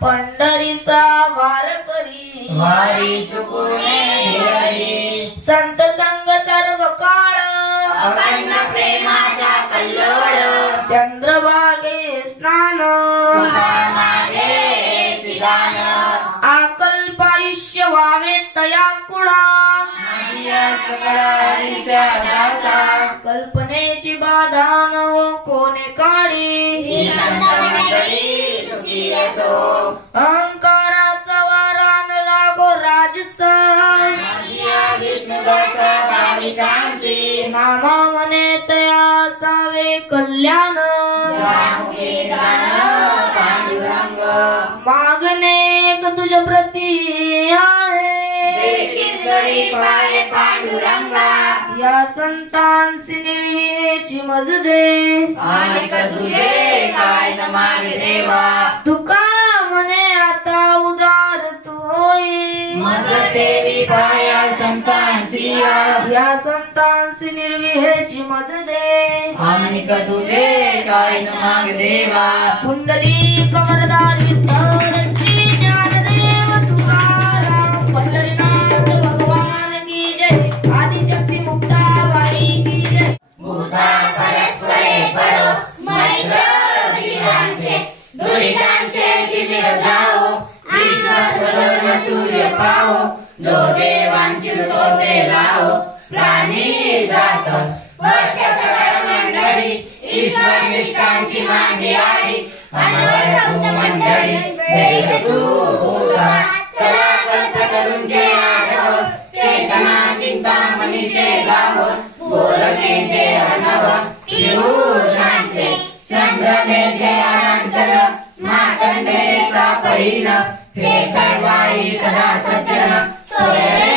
पंढरीचा वार करी वारी चुकुने हरी संत संग सर्व काळ अखंड प्रेमाचा कल्लोळ चंद्रभागे स्नान माझे चिगान आकल्पायुष्य व्हावे तया कुळा सकळांच्या दासा कल्पनेची बाधा न कोणे काढी ही संत मंडळी सुखी असो अहंकाराचा वारा न लागो राजसा विष्णुदास भाविकांसी नामा मने तया सावे कल्याण पांडुरंग मागणे एक तुझ प्रती आहे पाय पांडुरंगा या संतांसी निर्विहेची मज दे आणि तुझे काय न मागे देवा तुका म्हणे आता उदार तू होई मज देवी पाया संतांची या संतांसी निर्विहेची मज दे आणि तुझे काय न मागे देवा कुंडली कमरदारी तर श्री ज्ञानदेव तुकाराम पंढरीनाथ भगवान की जय आदिशक्ती मुक्ताबाई की जय भूता परस्परे पडो मैत्र जीवांचे दुरितांचे शिबिर जाओ विश्वास धर्म सूर्य पाहो जो जे वांछितो ते लाहो प्राणी जात वर्ष सरळ मंडळी ईश्वर निष्ठांची मागे आडी अनवरत मंडळी भेट तू भूता चला कल्प करूनचे आढव चेतना चिंतामणीचे गाव बोलकेचे अर्णव पियुषांचे संभ्रमेचे अडांचन मातंडे तापहीन हे सर्वाई सदा सज्जन सोयरे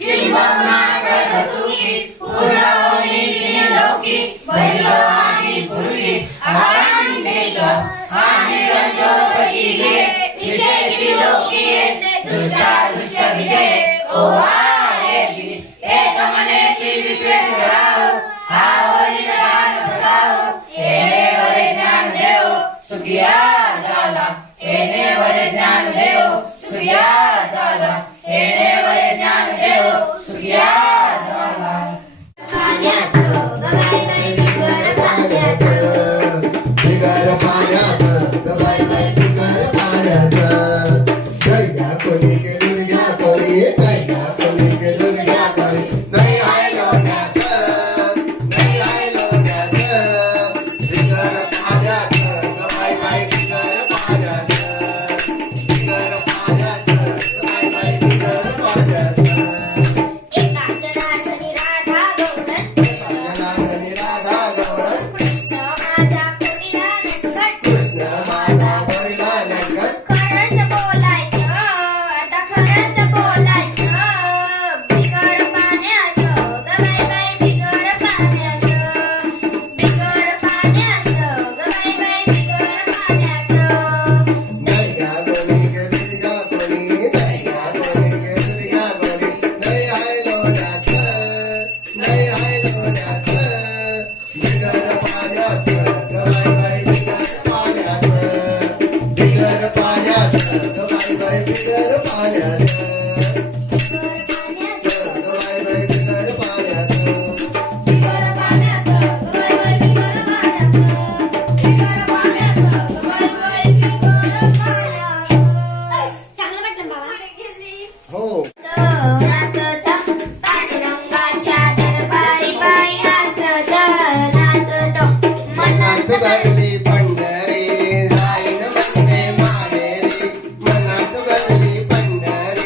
किंबहुना सर्व सुखी पूर्ण होई त्रिलोकी बैल आणि पुरुषी आनंदित आणि रंजोपची घे विशेषी लोकी दुष्टा दुष्ट विजय ओवाळेची एक मनेची विश्वेश्वराव हा होईल ज्ञान बसाव येणेवरे ज्ञान देव सुखिया झाला येणेवरे ज्ञान देव सुखिया झाला येणेवरे ज्ञान देव सुखिया झाला पाण्याचं गबाई बाई बिगर पाण्याचं बिगर पाण्याचं गबाई बाई बिगर पाण्याचं कैया कोणी केलं घ्या कोणी कैया कोणी केलं घ्या कोणी नाही आहे लोण्याचं नाही आहे लोण्याचं बिगर पाण्याचं गबाई बाई बिगर पाण्याचं बिगर पाण्याचं गबाई बाई बिगर पाण्याचं एकाच नाचणी राधा गवळण नागनी राधा गवळण कृष्ण माझा कोणीला नटखट कृष्ण माझा पहिला नटखट खरंच बोलायचं आता खरंच बोलायचं बिगर पाण्याचं गबाई बाई बिगर पाण्याचं बिगर पाण्याचं गबाई बाई बिगर पाण्याचं कैया कोणी केलं घ्या कोणी कैया कोणी केलं घ्या कोणी नाही आहे लोण्याचं नाही आहे लोण्याचं बिगर पाण्याचं गबाई बाई बिगर पाण्याचं बिगर पाण्याचं गबाई बाई बिगर पाण्याचं गबाई बाई बिगर पाण्याचं बिगर पाण्याचं गबाई बाई बिगर पाण्याचं बिगर पाण्याचं गबाई बाई बिगर पाण्याचं चांगलं वाटलं बाबा हो नाचत पांडुरंगाच्या दरबारी बाई नाचत नाचत मनात गगली पंढरी जाईन म्हणते माहेरी मनात गगली पंढरी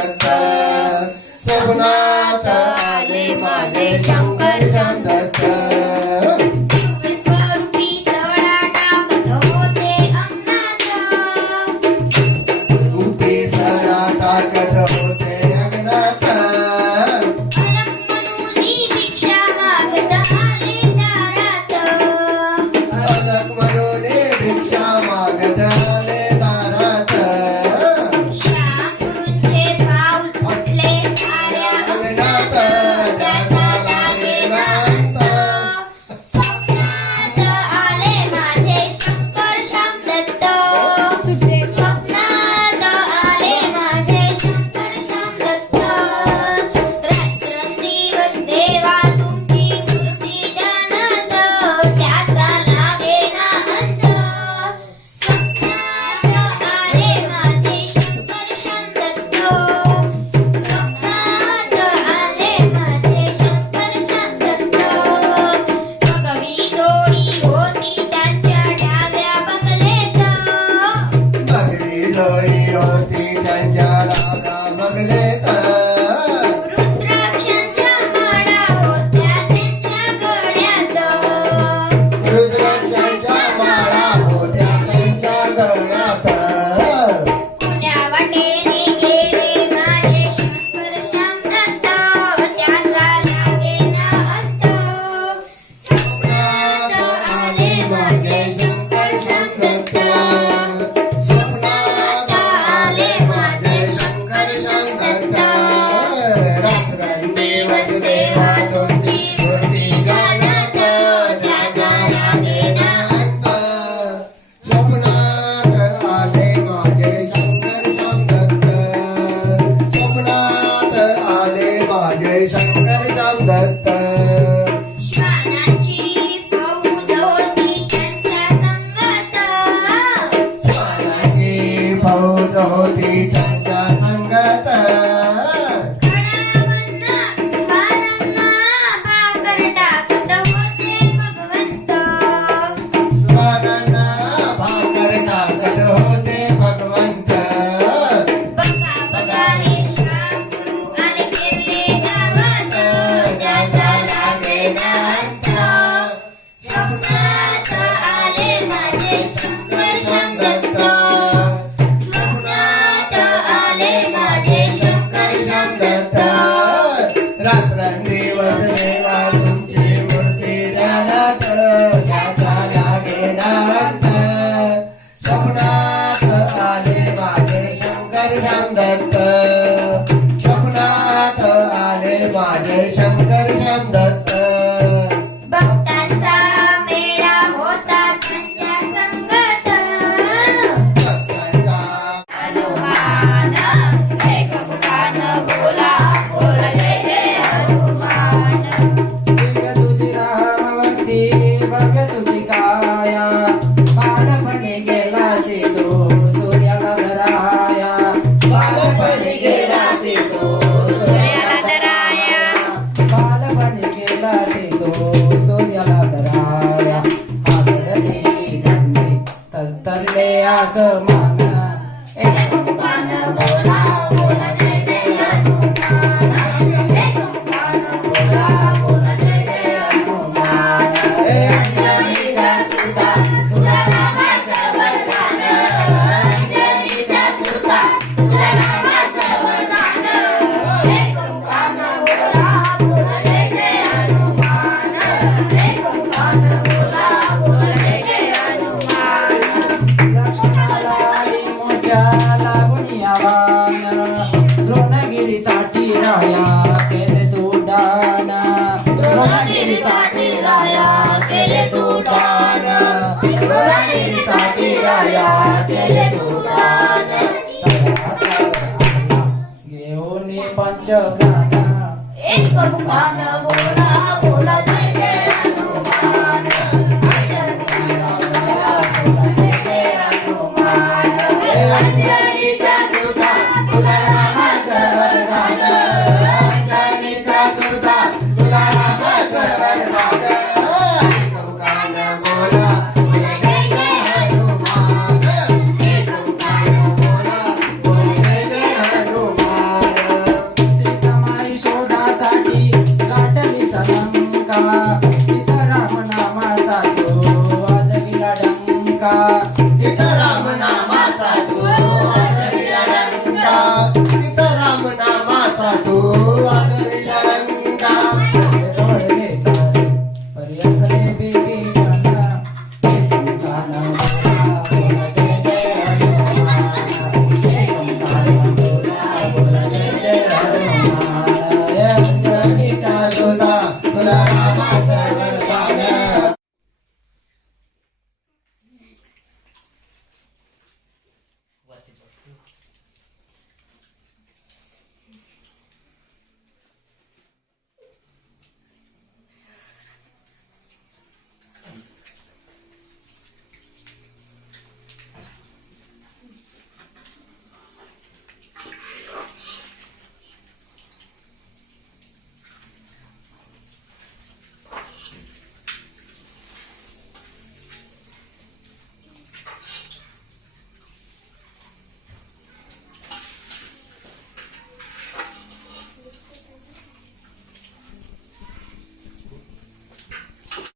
दत्त स्वप्नात आले माझे शंकर श्याम दत्त स्वरूपी सडा टाकत होते अंगणात रूपी सडा टाकत होते अंगणात अलग मनुनी भिक्षा मागत आले दारात अलग मनोने भिक्षा मागत आले दारात श्याम गुरूंचे पाऊल फुटले साऱ्या अंगणात त्याचा लागेना अंत स्वप्नात आले माझे शंकर श्याम दत्त स्वप्नात आले माझे शंकर श्याम दत्त रात्रंदिवस देवा तुमची मूर्ती ध्यानात त्याचा लागेना अंत स्वप्नात आले माझे शंकर श्याम दत्त स्वप्नात आले माझे शंकर श्याम दत्त भगवी जोडी होती त्यांच्या डाव्या बंगलेत भगवी जोडी होती त्यांच्या डाव्या बंगलेत रुद्राक्षांच्या माळा होत्या त्यांच्या गळ्यात रुद्राक्षांच्या माळा होत्या त्यांच्या गळ्यात कोण्या वाटेने गेले माझे शंकर श्याम दत्त त्याचा लागेना अंत स्वप्नात आले माझे शंकर श्याम दत्त स्वप्नात आले माझे शंकर श्याम दत्त रात्रंदिवस देवा तुमची मूर्ती गाण्यात त्याचा लागेना अंत स्वप्नात आले माझे शंकर श्याम दत्त स्वप्नात आले माझे शंकर श्याम दत्त श्वानांची फौज होती त्यांच्या संगत श्वानाची फौज होती त्यांच्या संगत गडावरनं श्वानांना भाकर टाकत होते भगवंत श्वानांना भाकर टाकत होते भगवंत बसा बसा रे श्याम गुरु आले फिरले गावात त्याचा लागेना अंत स्वप्नात आले माझे शंकर श्याम दत्त स्वप्नात आले माझे शंकर श्याम दत्त रात्रंदिवस देवा तुमची मूर्ती ध्यानात त्याचा लागेना अंत स्वप्नात आले माझे शंकर श्याम दत्त स्वप्नात आले माझे शंकर श्याम दत्त भक्तांचा मेळा होता त्यांच्या संगत भक्तांचा हनुमान एक मुखान बोला बोला जय जय हनुमान दिव्य तुझी रामवंती भव्य तुझी काया बालपणी गेलासी तू सूर्याला धराया बालपणी गेलासी तू सूर्याला धराया बालपणी गेलासी तू सूर्याला धराया आदरणीची थंडी तरतरले आसमान एक मुखान बोला बोला जय जय हनुमान एक मुखान बोला बोला जय जय हनुमान अंजनीचा सुता तुला रामाचं वरदान अंजनीचा सुता तुला रामाचं वरदान एक मुखान बोला बोला जय जय हनुमान एक मुखान बोला बोला जय जय हनुमान लक्ष्मणाला आली मोठ्या लागून आव्हान द्रोणगिरीसाठी राया केले तू दान द्रोणगिरीसाठी राया केले तू दान द्रोणगिरीसाठी राया केले तू दान घेऊन पंचप्राण एक मुखान बोला बोला जय जय हनुमान अंजनीचा सुता तुला रामाचं वरदान अंजनीचा सुता तुला रामाचं वरदान एक मुखान बोला बोला जय जय हनुमान एक मुखान बोला बोला जय जय हनुमान तू